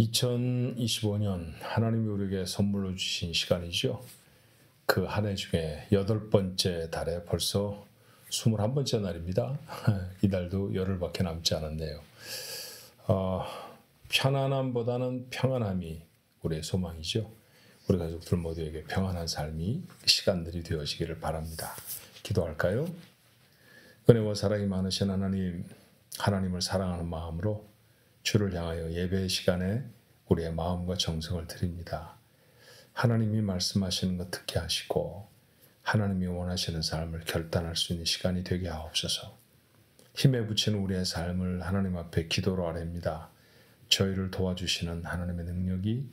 2025년 하나님이 우리에게 선물로 주신 시간이죠. 그 한 해 중에 8번째 달에 벌써 21번째 날입니다. 이달도 열흘밖에 남지 않았네요. 편안함보다는 평안함이 우리의 소망이죠. 우리 가족들 모두에게 평안한 삶이 시간들이 되어지기를 바랍니다. 기도할까요? 은혜와 사랑이 많으신 하나님, 하나님을 사랑하는 마음으로 주를 향하여 예배의 시간에 우리의 마음과 정성을 드립니다. 하나님이 말씀하시는 것 듣게 하시고 하나님이 원하시는 삶을 결단할 수 있는 시간이 되게 하옵소서. 힘에 부치는 우리의 삶을 하나님 앞에 기도로 아뢰입니다. 저희를 도와주시는 하나님의 능력이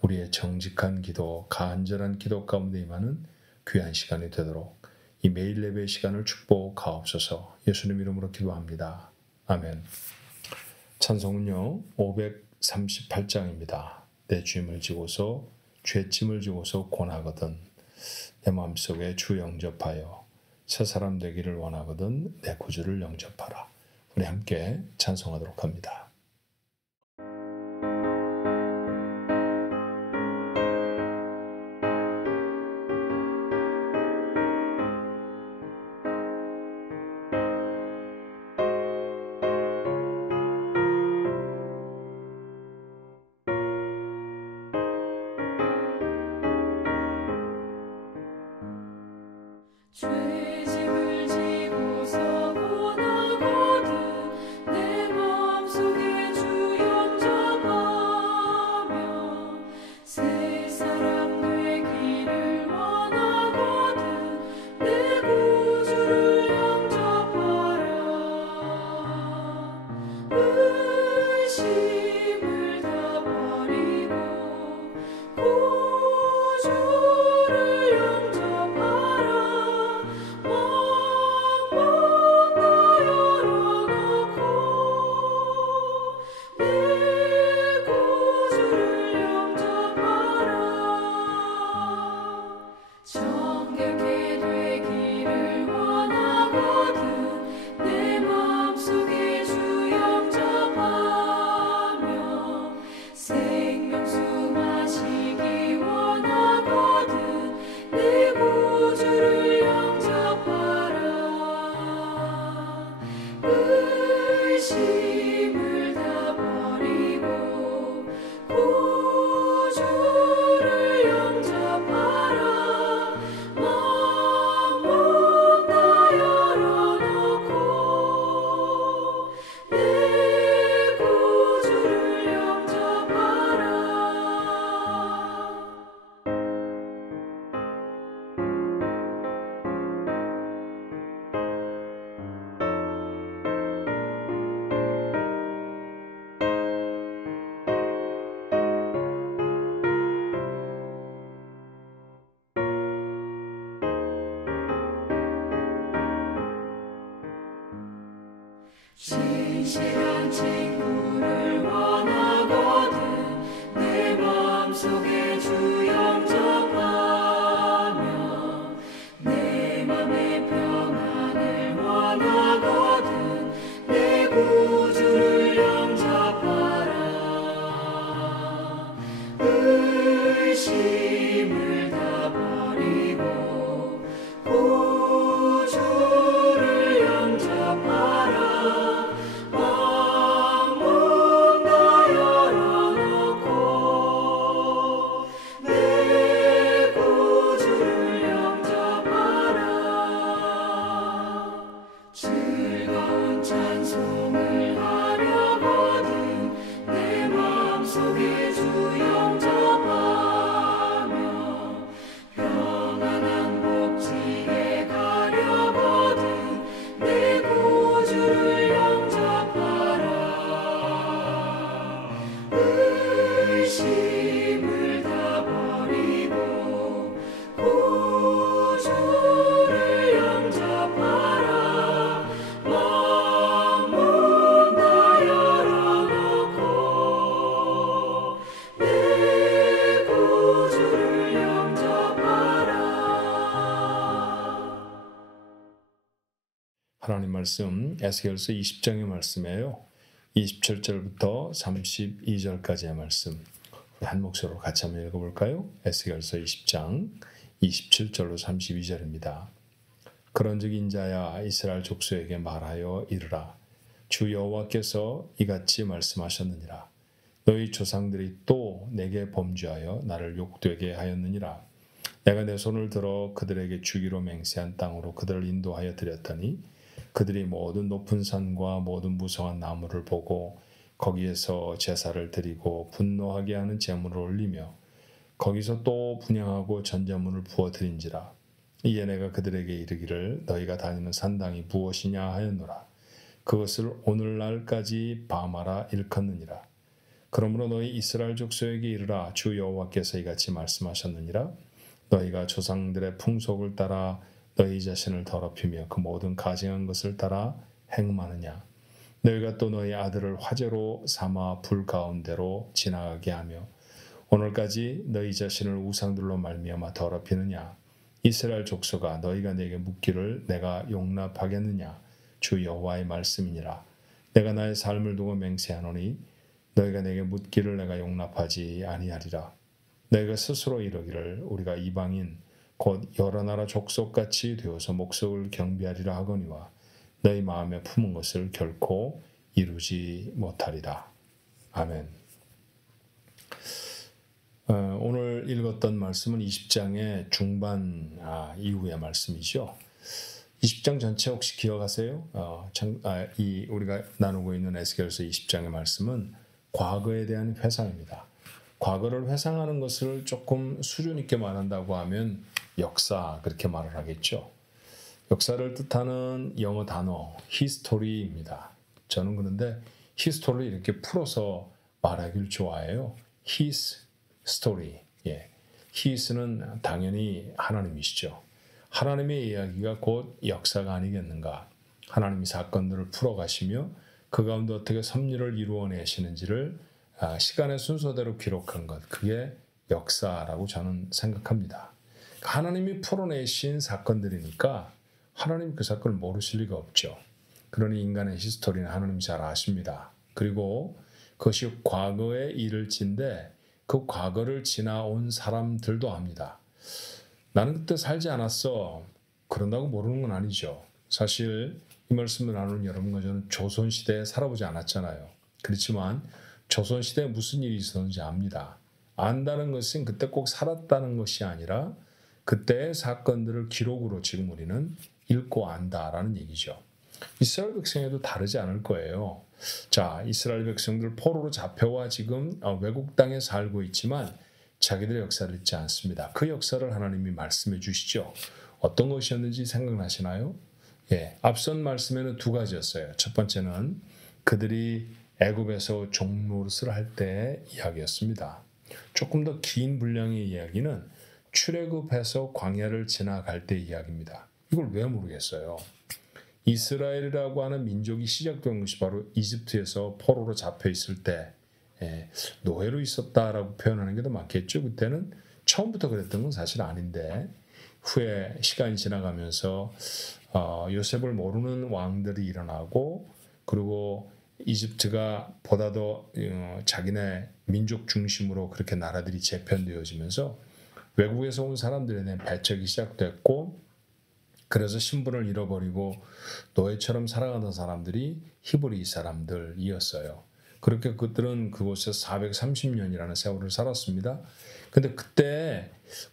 우리의 정직한 기도, 간절한 기도 가운데 임하는 귀한 시간이 되도록 이 매일 예배의 시간을 축복하옵소서. 예수님 이름으로 기도합니다. 아멘. 찬송은요 538장입니다. 내 죄짐을 지고서 권하거든 내 마음속에 주 영접하여 새 사람 되기를 원하거든 내 구주를 영접하라. 우리 함께 찬송하도록 합니다. 죄짐을 지고서 권하거든 내 마음속에 주 영접하며 새 사람 되기를 원하거든 내 구주를 영접하라. 의심을 다 버리고 구주를 영접하라. 정결케 되기를 원하거든 내 마음속에 주 영접하며 생명수 마시기 원하거든 내 구주를 영접하라. 의심을 다 버리고 구주를 영접하라. 마음 다 열어놓고 내 구주를 영접하라. 진실한 친구를 원하거든 내 마음속에 주 영접하며 내 맘의 평안을 원하거든 내 구주를 영접하라. 의심을 다 버리고 구주를 영접하라. 마음 다 열어놓고 내 구주를 영접하라. 즐거운 찬송을 하려거든 내 마음속에 주 영접하며 평안한 복지에 가려거든 내 구주를 영접하라. 의심을 다 버리고 구주를 영접하라. 마음 다 열어놓고 내 구주를 영접하라. 하나님 말씀 에스겔서 20장의 말씀이에요. 27절부터 32절까지의 말씀 우리 한 목소리로 같이 한번 읽어볼까요? 에스겔서 20장 27절로 32절입니다. 그런즉 인자야 이스라엘 족속에게 말하여 이르라. 주 여호와께서 이같이 말씀하셨느니라. 너희 조상들이 또 내게 범죄하여 나를 욕되게 하였느니라. 내가 내 손을 들어 그들에게 주기로 맹세한 땅으로 그들을 인도하여 드렸더니 그들이 모든 높은 산과 모든 무성한 나무를 보고 거기에서 제사를 드리고 분노하게 하는 제물을 올리며 거기서 또 분향하고 전제물을 부어드린지라. 이에 내가 그들에게 이르기를 너희가 다니는 산당이 무엇이냐 하였노라. 그것을 오늘날까지 밤하라 일컫느니라. 그러므로 너희 이스라엘 족속에게 이르라. 주 여호와께서 이같이 말씀하셨느니라. 너희가 조상들의 풍속을 따라 너희 자신을 더럽히며 그 모든 가증한 것을 따라 행하느냐. 너희가 또 너희 아들을 화제로 삼아 불 가운데로 지나가게 하며 오늘까지 너희 자신을 우상들로 말미암아 더럽히느냐. 이스라엘 족속아 너희가 내게 묻기를 내가 용납하겠느냐. 주 여호와의 말씀이니라. 내가 나의 삶을 두고 맹세하노니 너희가 내게 묻기를 내가 용납하지 아니하리라. 너희가 스스로 이르기를 우리가 이방인 곧 여러 나라 족속같이 되어서 목석을 경배하리라 하거니와 너희 마음에 품은 것을 결코 이루지 못하리라. 아멘. 오늘 읽었던 말씀은 20장의 중반 이후의 말씀이죠. 20장 전체 혹시 기억하세요? 우리가 나누고 있는 에스겔서 20장의 말씀은 과거에 대한 회상입니다. 과거를 회상하는 것을 조금 수준 있게 말한다고 하면 역사 그렇게 말을 하겠죠. 역사를 뜻하는 영어 단어 history입니다. 저는 그런데 history를 이렇게 풀어서 말하기를 좋아해요. his story. his는 당연히 하나님이시죠. 하나님의 이야기가 곧 역사가 아니겠는가. 하나님이 사건들을 풀어가시며 그 가운데 어떻게 섭리를 이루어내시는지를 시간의 순서대로 기록한 것, 그게 역사라고 저는 생각합니다. 하나님이 풀어내신 사건들이니까 하나님 그 사건을 모르실 리가 없죠. 그러니 인간의 히스토리는 하나님이 잘 아십니다. 그리고 그것이 과거의 일일진데 그 과거를 지나온 사람들도 압니다. 나는 그때 살지 않았어. 그런다고 모르는 건 아니죠. 사실 이 말씀을 나누는 여러분과 저는 조선시대에 살아보지 않았잖아요. 그렇지만 조선시대에 무슨 일이 있었는지 압니다. 안다는 것은 그때 꼭 살았다는 것이 아니라 그때의 사건들을 기록으로 지금 우리는 읽고 안다라는 얘기죠. 이스라엘 백성에도 다르지 않을 거예요. 자, 이스라엘 백성들 포로로 잡혀와 지금 외국 땅에 살고 있지만 자기들의 역사를 잊지 않습니다. 그 역사를 하나님이 말씀해 주시죠. 어떤 것이었는지 생각나시나요? 앞선 말씀에는 두 가지였어요. 첫 번째는 그들이 애굽에서 종노릇을 할 때의 이야기였습니다. 조금 더 긴 분량의 이야기는 출애굽해서 광야를 지나갈 때의 이야기입니다. 이걸 왜 모르겠어요? 이스라엘이라고 하는 민족이 시작된 것이 바로 이집트에서 포로로 잡혀 있을 때 노예로 있었다라고 표현하는 게 더 맞겠죠. 그때는 처음부터 그랬던 건 사실 아닌데 후에 시간이 지나가면서 요셉을 모르는 왕들이 일어나고 그리고 이집트가 보다 더 자기네 민족 중심으로 그렇게 나라들이 재편되어지면서 외국에서 온 사람들에 대한 배척이 시작됐고 그래서 신분을 잃어버리고 노예처럼 살아가던 사람들이 히브리 사람들이었어요. 그렇게 그들은 그곳에서 430년이라는 세월을 살았습니다. 근데 그때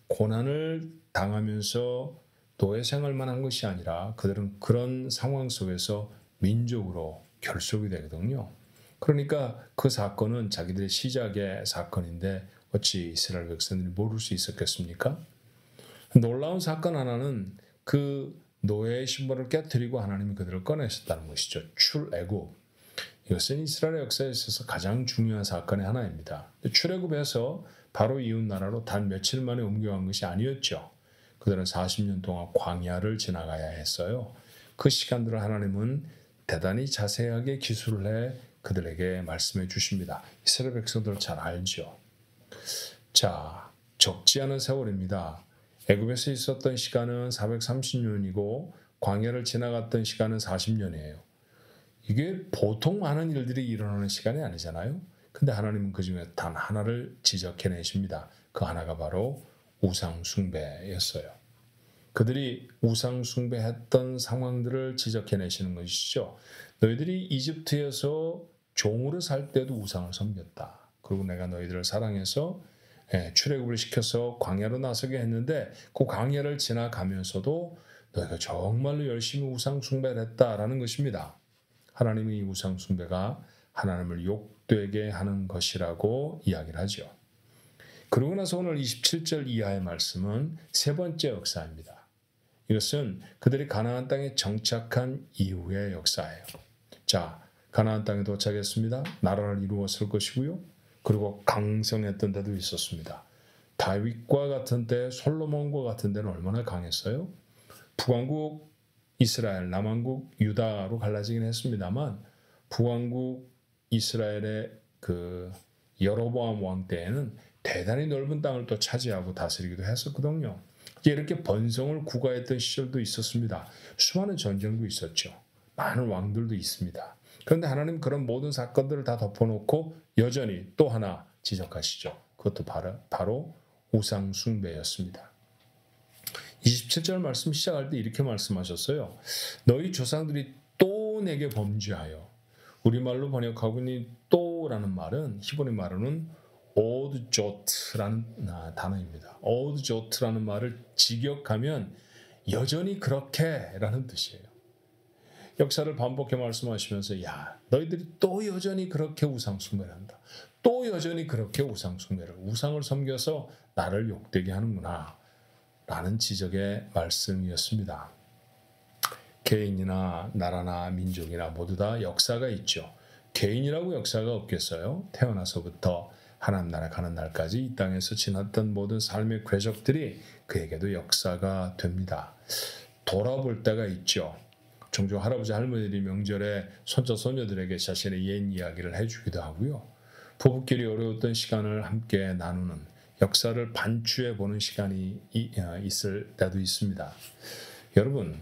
고난을 당하면서 노예 생활만 한 것이 아니라 그들은 그런 상황 속에서 민족으로 결속이 되거든요. 그러니까 그 사건은 자기들의 시작의 사건인데 어찌 이스라엘 백성들이 모를 수 있었겠습니까? 놀라운 사건 하나는 그 노예의 신분을 깨뜨리고 하나님이 그들을 꺼내셨다는 것이죠. 출애굽. 이것은 이스라엘 역사에 있어서 가장 중요한 사건의 하나입니다. 출애굽에서 바로 이웃 나라로 단 며칠 만에 옮겨간 것이 아니었죠. 그들은 40년 동안 광야를 지나가야 했어요. 그 시간들을 하나님은 대단히 자세하게 기술을 해 그들에게 말씀해 주십니다. 이스라엘 백성들 잘 알죠. 자, 적지 않은 세월입니다. 애굽에서 있었던 시간은 430년이고 광야를 지나갔던 시간은 40년이에요. 이게 보통 많은 일들이 일어나는 시간이 아니잖아요. 근데 하나님은 그 중에 단 하나를 지적해내십니다. 그 하나가 바로 우상 숭배였어요. 그들이 우상 숭배했던 상황들을 지적해내시는 것이죠. 너희들이 이집트에서 종으로 살 때도 우상을 섬겼다. 그리고 내가 너희들을 사랑해서 출애굽을 시켜서 광야로 나서게 했는데 그 광야를 지나가면서도 너희가 정말로 열심히 우상 숭배를 했다라는 것입니다. 하나님의 이 우상 숭배가 하나님을 욕되게 하는 것이라고 이야기를 하죠. 그러고 나서 오늘 27절 이하의 말씀은 세 번째 역사입니다. 이것은 그들이 가나안 땅에 정착한 이후의 역사예요. 자, 가나안 땅에 도착했습니다. 나라를 이루었을 것이고요. 그리고 강성했던 데도 있었습니다. 다윗과 같은 때, 솔로몬과 같은 데는 얼마나 강했어요? 북왕국 이스라엘, 남왕국 유다로 갈라지긴 했습니다만 북왕국 이스라엘의 그 여로보암 왕 때에는 대단히 넓은 땅을 또 차지하고 다스리기도 했었거든요. 이렇게 번성을 구가했던 시절도 있었습니다. 수많은 전쟁도 있었죠. 많은 왕들도 있습니다. 그런데 하나님 그런 모든 사건들을 다 덮어놓고 여전히 또 하나 지적하시죠. 그것도 바로 우상 숭배였습니다. 27절 말씀 시작할 때 이렇게 말씀하셨어요. 너희 조상들이 또 내게 범죄하여. 우리말로 번역하고 있는 또라는 말은 히브리 말로는 오드조트라는 단어입니다. 오드조트라는 말을 직역하면 여전히 그렇게라는 뜻이에요. 역사를 반복해 말씀하시면서 야, 너희들이 또 여전히 그렇게 우상 숭배를 한다. 또 여전히 그렇게 우상 숭배를, 우상을 섬겨서 나를 욕되게 하는구나 라는 지적의 말씀이었습니다. 개인이나 나라나 민족이나 모두 다 역사가 있죠. 개인이라고 역사가 없겠어요? 태어나서부터 하나님 나라 가는 날까지 이 땅에서 지났던 모든 삶의 궤적들이 그에게도 역사가 됩니다. 돌아볼 때가 있죠. 종종 할아버지 할머니들이 명절에 손자 손녀들에게 자신의 옛 이야기를 해주기도 하고요. 부부끼리 어려웠던 시간을 함께 나누는, 역사를 반추해 보는 시간이 있을 때도 있습니다. 여러분,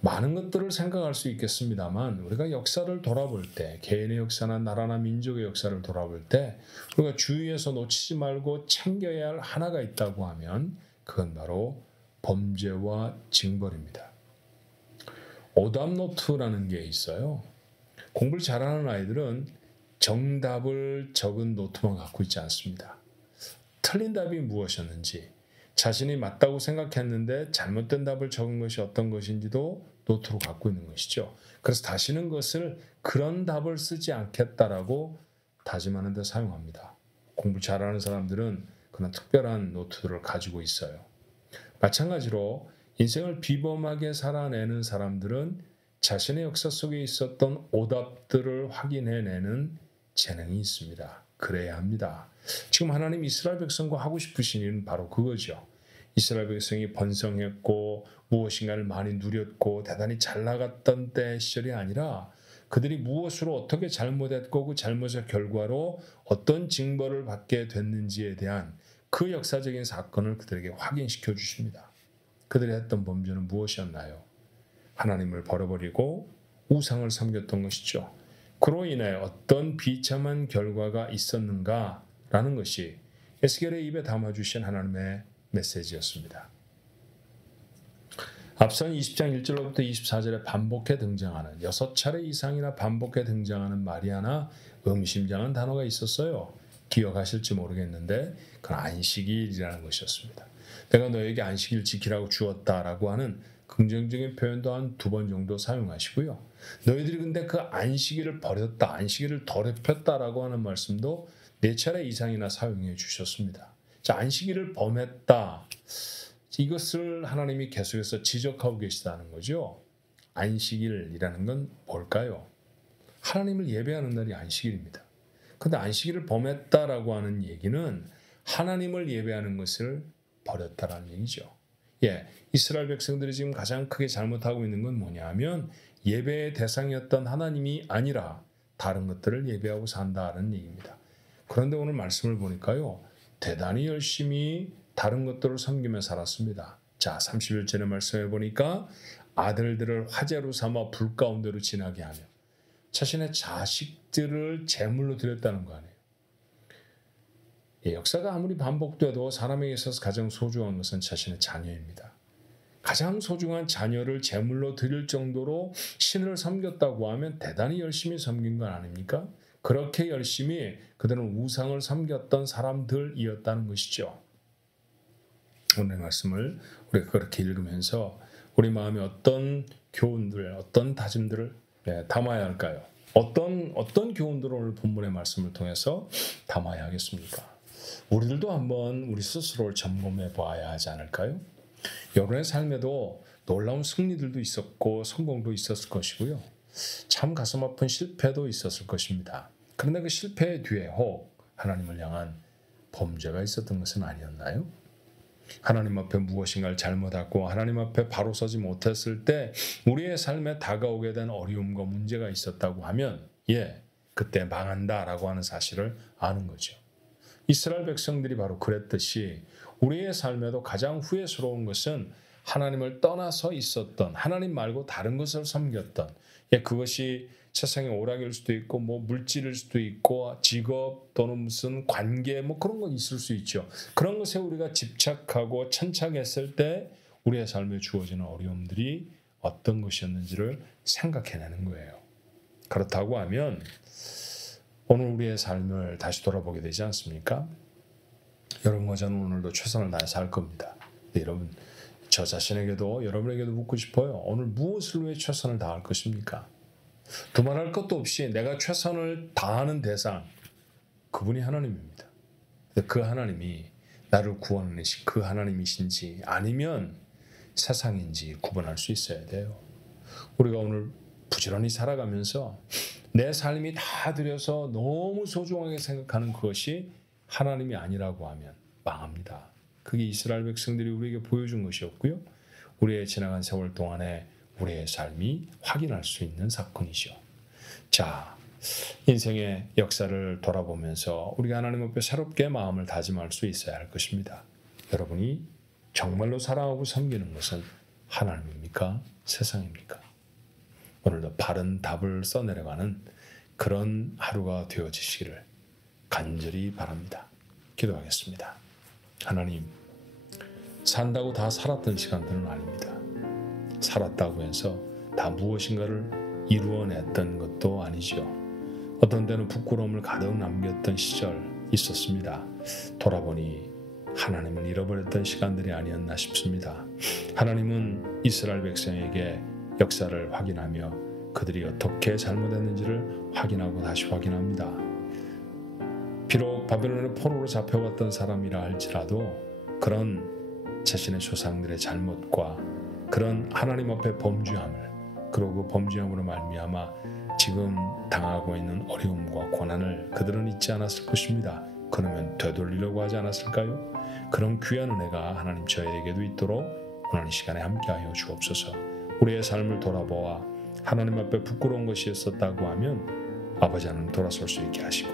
많은 것들을 생각할 수 있겠습니다만 우리가 역사를 돌아볼 때, 개인의 역사나 나라나 민족의 역사를 돌아볼 때 우리가 주위에서 놓치지 말고 챙겨야 할 하나가 있다고 하면 그건 바로 범죄와 징벌입니다. 오답노트라는 게 있어요. 공부를 잘하는 아이들은 정답을 적은 노트만 갖고 있지 않습니다. 틀린 답이 무엇이었는지, 자신이 맞다고 생각했는데 잘못된 답을 적은 것이 어떤 것인지도 노트로 갖고 있는 것이죠. 그래서 다시는 그것을 그런 답을 쓰지 않겠다라고 다짐하는 데 사용합니다. 공부 잘하는 사람들은 그런 특별한 노트들을 가지고 있어요. 마찬가지로 인생을 비범하게 살아내는 사람들은 자신의 역사 속에 있었던 오답들을 확인해내는 재능이 있습니다. 그래야 합니다. 지금 하나님 이스라엘 백성과 하고 싶으신 일은 바로 그거죠. 이스라엘 백성이 번성했고 무엇인가를 많이 누렸고 대단히 잘 나갔던 때 시절이 아니라 그들이 무엇으로 어떻게 잘못했고 그 잘못의 결과로 어떤 징벌을 받게 됐는지에 대한 그 역사적인 사건을 그들에게 확인시켜 주십니다. 그들이 했던 범죄는 무엇이었나요? 하나님을 버려버리고 우상을 섬겼던 것이죠. 그로 인해 어떤 비참한 결과가 있었는가라는 것이 에스겔의 입에 담아주신 하나님의 메시지였습니다. 앞선 20장 1절로부터 24절에 반복해 등장하는 6차례 이상이나 반복해 등장하는 말이 하나 의미심장한 단어가 있었어요. 기억하실지 모르겠는데 그건 안식일이라는 것이었습니다. 내가 너에게 안식일 지키라고 주었다라고 하는 긍정적인 표현도 한 2번 정도 사용하시고요. 너희들이 근데 그 안식일을 버렸다, 안식일을 더럽혔다라고 하는 말씀도 4차례 이상이나 사용해 주셨습니다. 자, 안식일을 범했다. 이것을 하나님이 계속해서 지적하고 계시다는 거죠. 안식일이라는 건 뭘까요? 하나님을 예배하는 날이 안식일입니다. 그런데 안식일을 범했다라고 하는 얘기는 하나님을 예배하는 것을 버렸다라는 얘기죠. 이스라엘 백성들이 지금 가장 크게 잘못하고 있는 건 뭐냐 하면 예배의 대상이었던 하나님이 아니라 다른 것들을 예배하고 산다는 얘기입니다. 그런데 오늘 말씀을 보니까요, 대단히 열심히 다른 것들을 섬기며 살았습니다. 자, 31절의 말씀에 보니까 아들들을 화제로 삼아 불 가운데로 지나게 하며, 자신의 자식들을 제물로 드렸다는 거 아니에요. 역사가 아무리 반복돼도 사람에게 있어서 가장 소중한 것은 자신의 자녀입니다. 가장 소중한 자녀를 제물로 드릴 정도로 신을 섬겼다고 하면 대단히 열심히 섬긴 건 아닙니까? 그렇게 열심히 그들은 우상을 섬겼던 사람들이었다는 것이죠. 오늘 말씀을 우리가 그렇게 읽으면서 우리 마음에 어떤 교훈들, 어떤 다짐들을 담아야 할까요? 어떤 교훈들을 오늘 본문의 말씀을 통해서 담아야 하겠습니까? 우리들도 한번 우리 스스로를 점검해 봐야 하지 않을까요? 여러분의 삶에도 놀라운 승리들도 있었고 성공도 있었을 것이고요. 참 가슴 아픈 실패도 있었을 것입니다. 그런데 그 실패의 뒤에 혹 하나님을 향한 범죄가 있었던 것은 아니었나요? 하나님 앞에 무엇인가를 잘못하고 하나님 앞에 바로 서지 못했을 때 우리의 삶에 다가오게 된 어려움과 문제가 있었다고 하면 그때 망한다라고 하는 사실을 아는 거죠. 이스라엘 백성들이 바로 그랬듯이 우리의 삶에도 가장 후회스러운 것은 하나님을 떠나서 있었던, 하나님 말고 다른 것을 섬겼던, 그것이 세상의 오락일 수도 있고 물질일 수도 있고 직업 또는 무슨 관계 그런 거 있을 수 있죠. 그런 것에 우리가 집착하고 천착했을 때 우리의 삶에 주어지는 어려움들이 어떤 것이었는지를 생각해내는 거예요. 그렇다고 하면 오늘 우리의 삶을 다시 돌아보게 되지 않습니까? 여러분과 저는 오늘도 최선을 다해 살 겁니다. 여러분, 저 자신에게도 여러분에게도 묻고 싶어요. 오늘 무엇을 위해 최선을 다할 것입니까? 두말할 것도 없이 내가 최선을 다하는 대상, 그분이 하나님입니다. 그 하나님이 나를 구원하는 그 하나님이신지 아니면 세상인지 구분할 수 있어야 돼요. 우리가 오늘 부지런히 살아가면서 내 삶이 다 들여서 너무 소중하게 생각하는 그것이 하나님이 아니라고 하면 망합니다. 그게 이스라엘 백성들이 우리에게 보여준 것이었고요. 우리의 지나간 세월 동안에 우리의 삶이 확인할 수 있는 사건이죠. 자, 인생의 역사를 돌아보면서 우리가 하나님 앞에 새롭게 마음을 다짐할 수 있어야 할 것입니다. 여러분이 정말로 사랑하고 섬기는 것은 하나님입니까? 세상입니까? 오늘도 바른 답을 써내려가는 그런 하루가 되어지시기를 간절히 바랍니다. 기도하겠습니다. 하나님, 산다고 다 살았던 시간들은 아닙니다. 살았다고 해서 다 무엇인가를 이루어냈던 것도 아니죠. 어떤 때는 부끄러움을 가득 남겼던 시절 있었습니다. 돌아보니 하나님을 잃어버렸던 시간들이 아니었나 싶습니다. 하나님은 이스라엘 백성에게 역사를 확인하며 그들이 어떻게 잘못했는지를 확인하고 다시 확인합니다. 비록 바벨론의 포로로 잡혀갔던 사람이라 할지라도 그런 자신의 조상들의 잘못과 그런 하나님 앞에 범죄함을, 그리고 그 범죄함으로 말미암아 지금 당하고 있는 어려움과 고난을 그들은 잊지 않았을 것입니다. 그러면 되돌리려고 하지 않았을까요? 그런 귀한 은혜가 하나님 저에게도 있도록 오늘 이 시간에 함께하여 주옵소서. 우리의 삶을 돌아보아 하나님 앞에 부끄러운 것이 있었다고 하면 아버지 하나님 돌아설 수 있게 하시고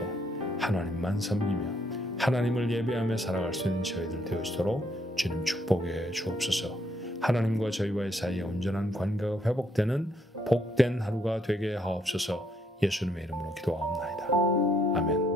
하나님만 섬기며 하나님을 예배하며 살아갈 수 있는 저희들 되어지도록 주님 축복해 주옵소서. 하나님과 저희와의 사이에 온전한 관계가 회복되는 복된 하루가 되게 하옵소서. 예수님의 이름으로 기도하옵나이다. 아멘.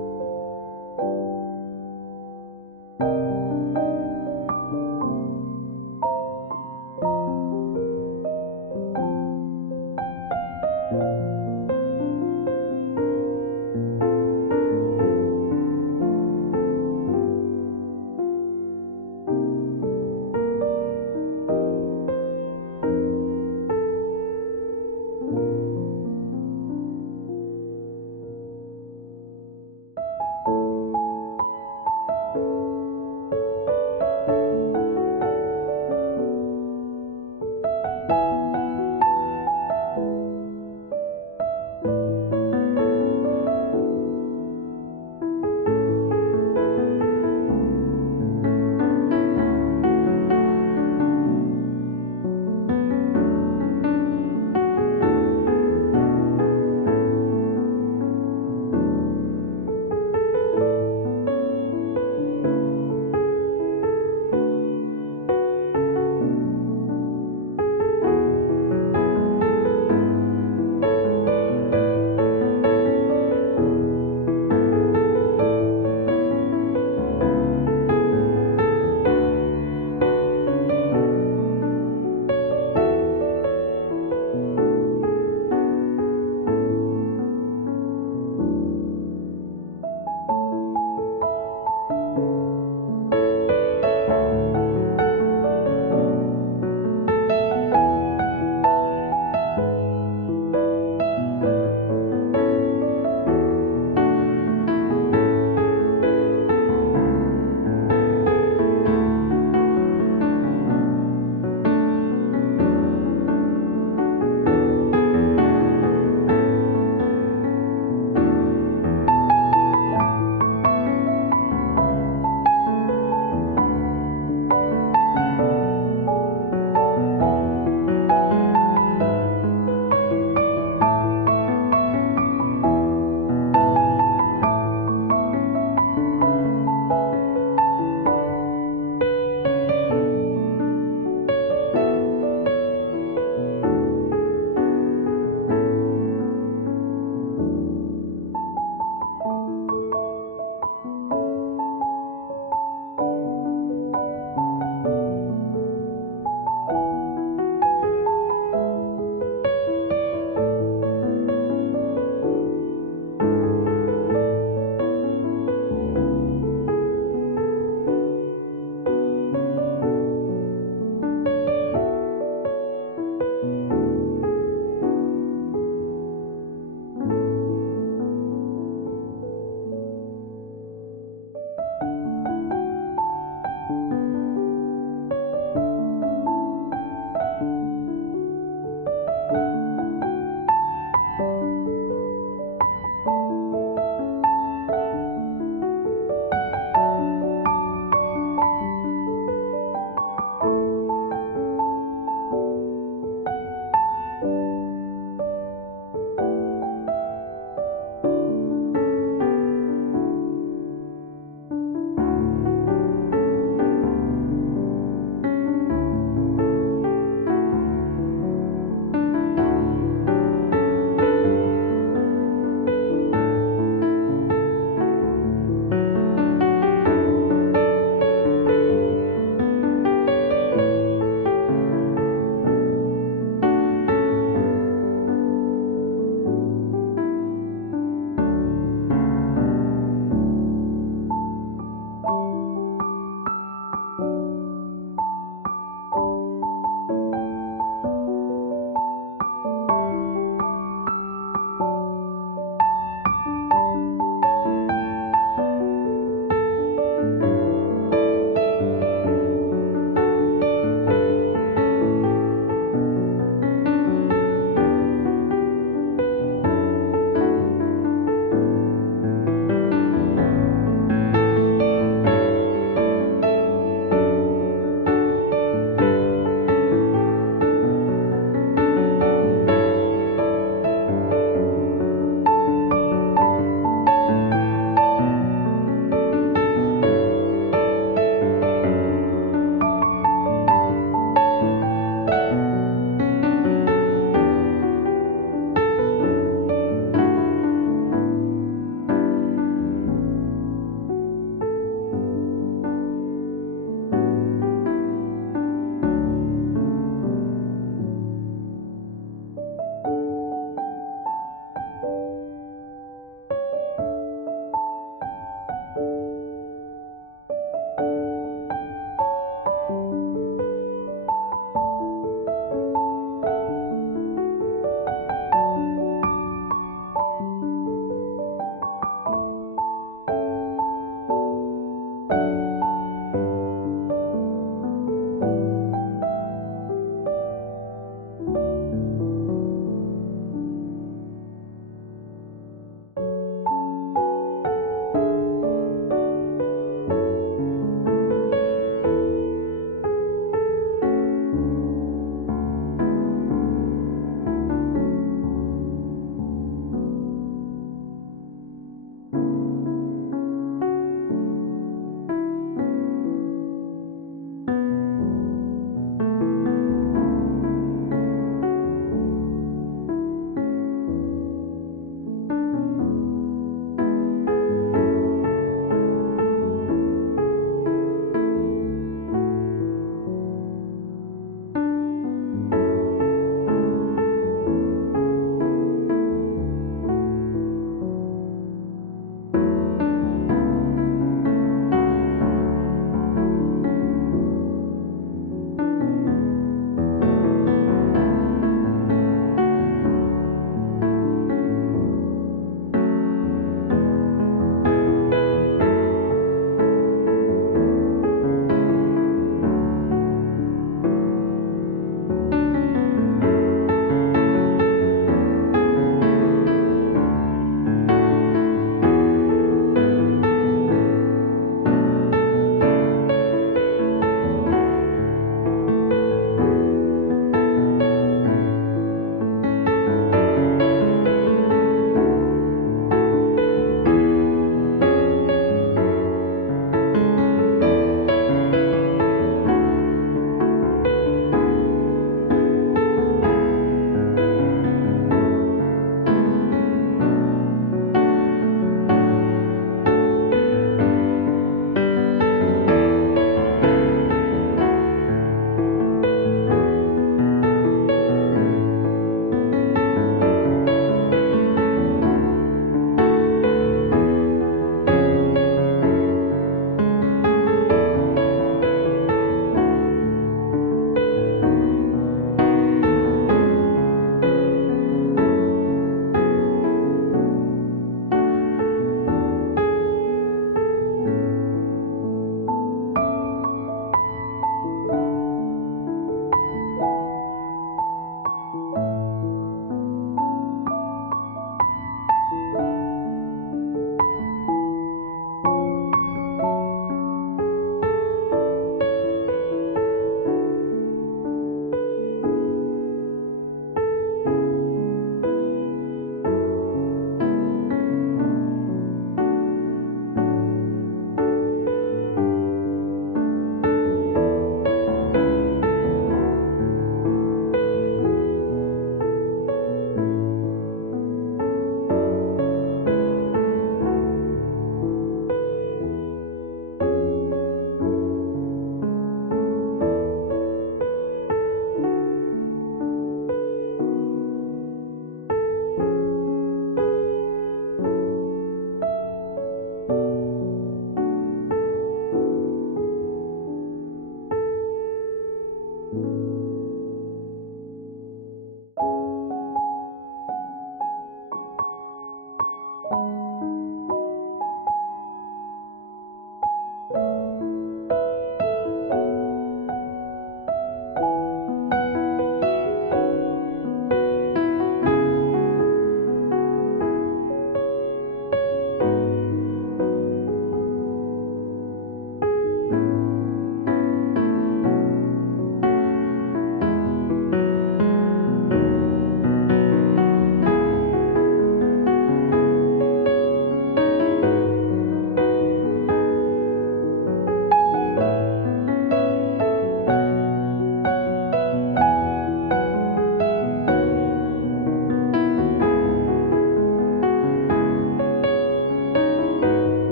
주